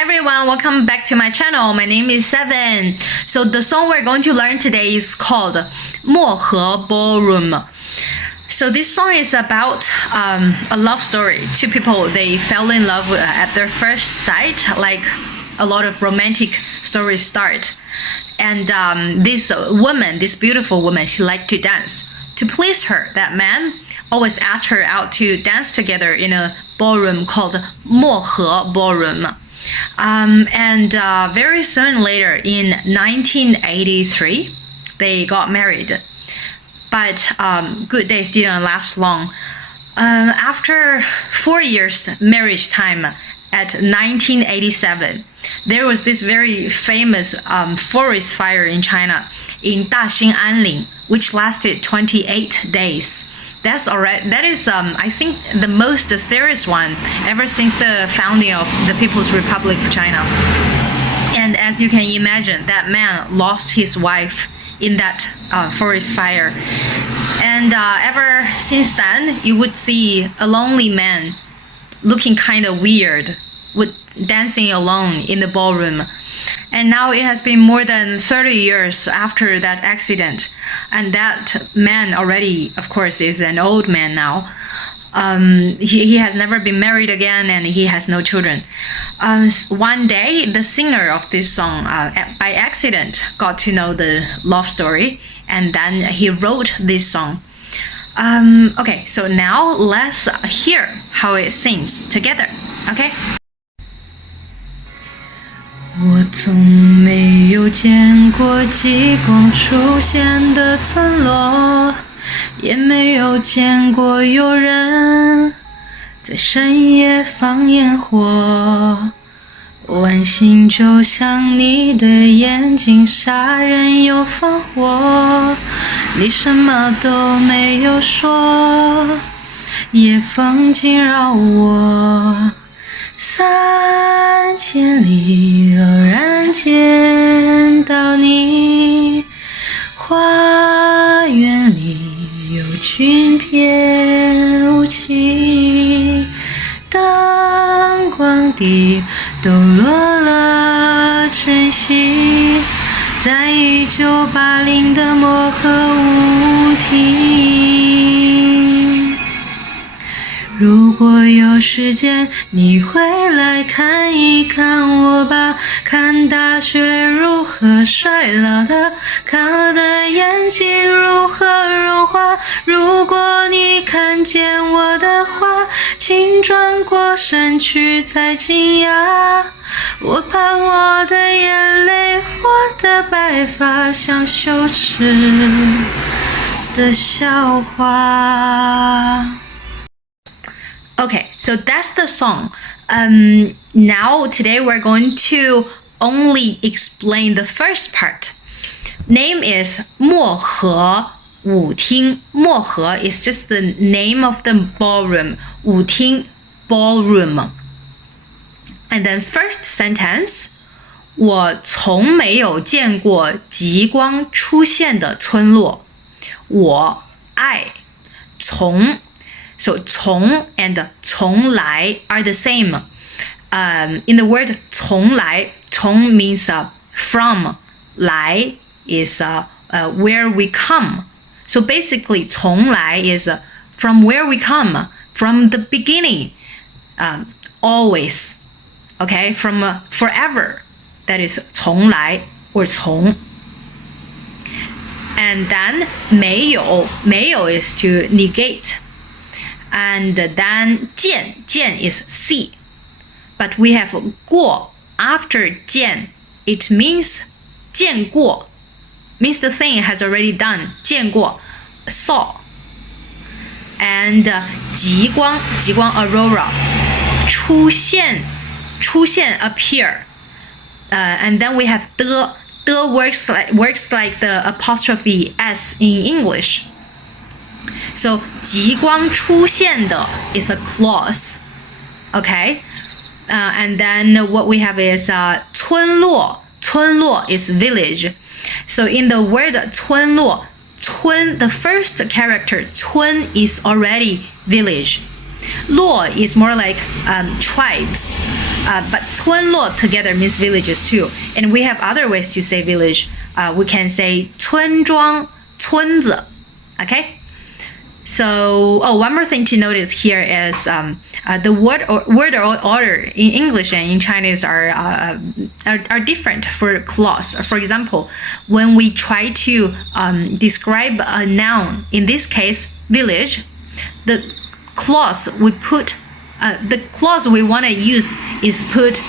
Hi everyone, welcome back to my channel. My name is Seven. So the song we're going to learn today is called Mohe Ballroom. So this song is about a love story. Two people, they fell in love at their first sight, like a lot of romantic stories start. And this woman, this beautiful woman, she liked to dance. To please her, that man always asked her out to dance together in a ballroom called Mohe Ballroom. Very soon later, in 1983, they got married. But good days didn't last long. After 4 years marriage time, at 1987, there was this very famous forest fire in China, in Daxing Anling, which lasted 28 days. That is I think the most serious one ever since the founding of the People's Republic of China. And as you can imagine, that man lost his wife in that forest fire. And ever since then, you would see a lonely man looking kind of weird, with dancing alone in the ballroom. And now it has been more than 30 years after that accident, and that man already, of course, is an old man now. He has never been married again, and he has no children. One day, the singer of this song, by accident, got to know the love story, and then he wrote this song. Okay, so now let's hear how it sings together. Okay. 我从没有见过极光出现的村落，也没有见过有人在深夜放烟火。晚星就像你的眼睛，杀人又放火。你什么都没有说，夜风惊扰我。3000里偶然见到你，花园里有群翩舞起，灯光底抖落了晨曦，在1980的漠河舞厅。如果有时间，你会来看一看我吧，看大雪如何衰老的，看我的眼睛如何融化。如果你看见我的话，请转过身去再惊讶。我怕我的眼泪，我的白发像羞耻的笑话。Okay, so that's the song. Now today we're going to only explain the first part. Name is 漠河舞厅. 漠河 is just the name of the ballroom. 舞厅 ballroom. And then first sentence. 我从没有见过极光出现的村落。我爱从 So 从 and 从来 are the same. In the word 从来, 从 means from, 来 is where we come. So basically 从来 is from where we come, from the beginning, always. Okay, from forever. That is 从来 or 从. And then 没有 is to negate. And then 见 is see. But we have 过 after 见. It means 见过 means the thing has already done. 见过 saw. And 极光 aurora. 出现 appear. And then we have 的 works like the apostrophe s in English. So 极光出现的 is a clause, okay? And then what we have is 村落. 村落 is village. So in the word 村落, 村, the first character 村 is already village. 落 is more like tribes. But 村落 together means villages too. And we have other ways to say village. We can say 村庄村子 okay? So, one more thing to notice here is the word order in English and in Chinese are different for clause. For example, when we try to describe a noun, in this case, village, the clause we want to use is put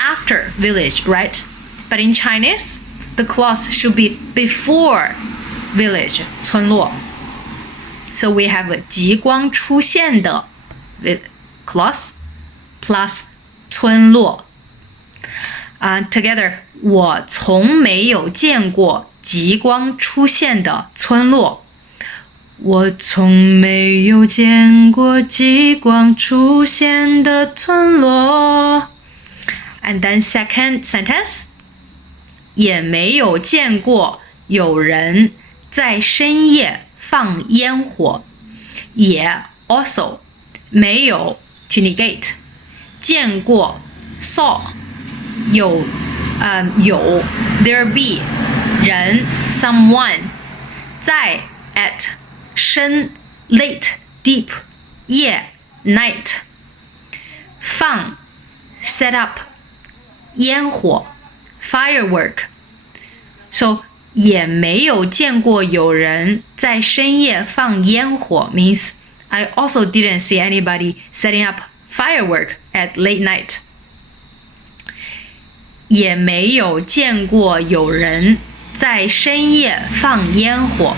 after village, right? But in Chinese, the clause should be before village, 村落. So we have 极光出现的 clause plus 村落. Together, 我从没有见过极光出现的村落。我从没有见过极光出现的村落。And then second sentence, 也没有见过有人在深夜放烟火。也 also 没有 to negate 见过 saw 有 there be 人 someone 在 at 深 late deep 夜 night 放 set up 烟火 firework. So 也没有见过有人在深夜放烟火 means I also didn't see anybody setting up firework at late night. 也没有见过有人在深夜放烟火。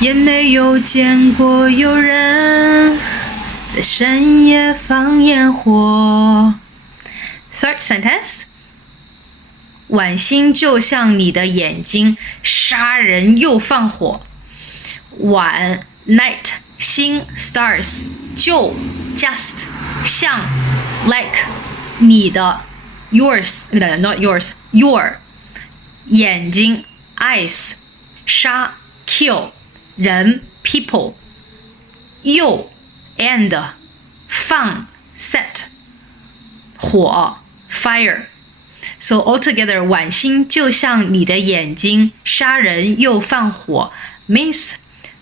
也没有见过有人在深夜放烟火。Third sentence. 晚星就像你的眼睛，杀人又放火。晚 night 星 stars 就 just 像 like 你的 yours not yours your 眼睛 eyes 杀 kill 人 people 又 and 放 set 火 fire. So altogether, 晚星就像你的眼睛，杀人又放火 means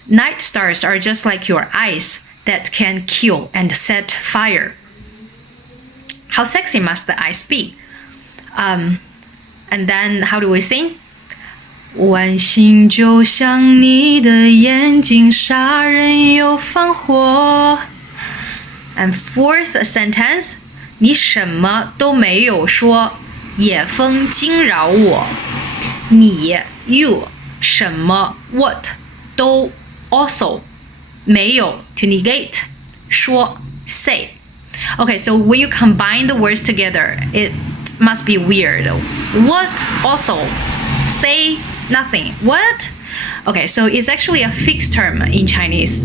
night stars are just like your eyes that can kill and set fire. How sexy must the eyes be? And then how do we sing? 晚星就像你的眼睛，杀人又放火。And fourth sentence, 你什么都没有说。野风惊扰我。你 you 什么 what 都 also 没有 to negate 说 say. Okay, so when you combine the words together, it must be weird. What also say nothing. What? Okay, so it's actually a fixed term in Chinese.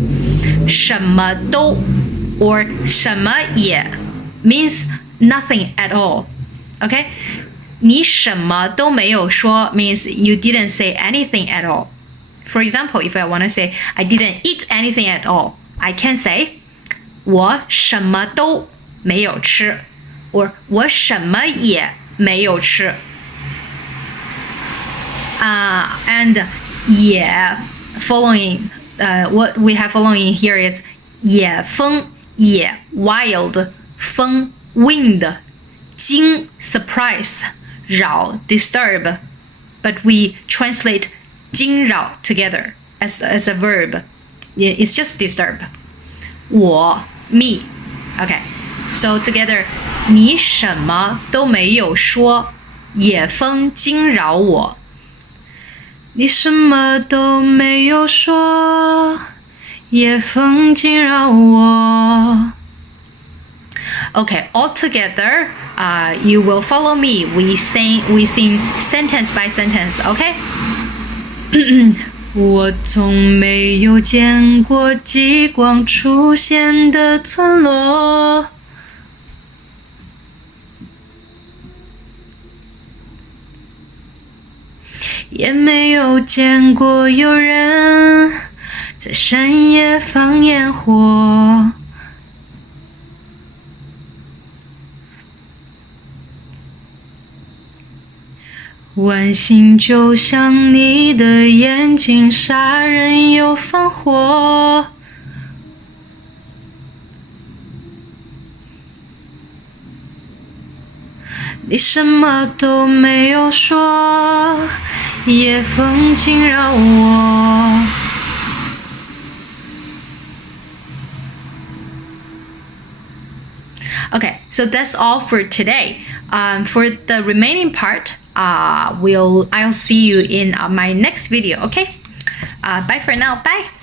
什么都 or 什么也 means nothing at all. Okay? 你什么都没有说 means you didn't say anything at all. For example, if I want to say I didn't eat anything at all, I can say 我什么都没有吃 or 我什么也没有吃。And 也 following what we have following here is 野风野 wild 风 wind 惊 surprise 扰 disturb, but we translate 惊扰 together as a verb. It's just disturb. 我 me. Okay, so together 你什么都没有说，野风惊扰我。你什么都没有说，野风惊扰我。Okay, all together, you will follow me. We sing sentence by sentence, okay? 我从没有见过极光出现的村落。也没有见过有人在深夜放烟火。晚星就像你的眼睛，杀人又放火。你什么都没有说，夜风惊扰我。Okay, so that's all for today. For the remaining part, I'll see you in my next video. Okay, bye for now. Bye.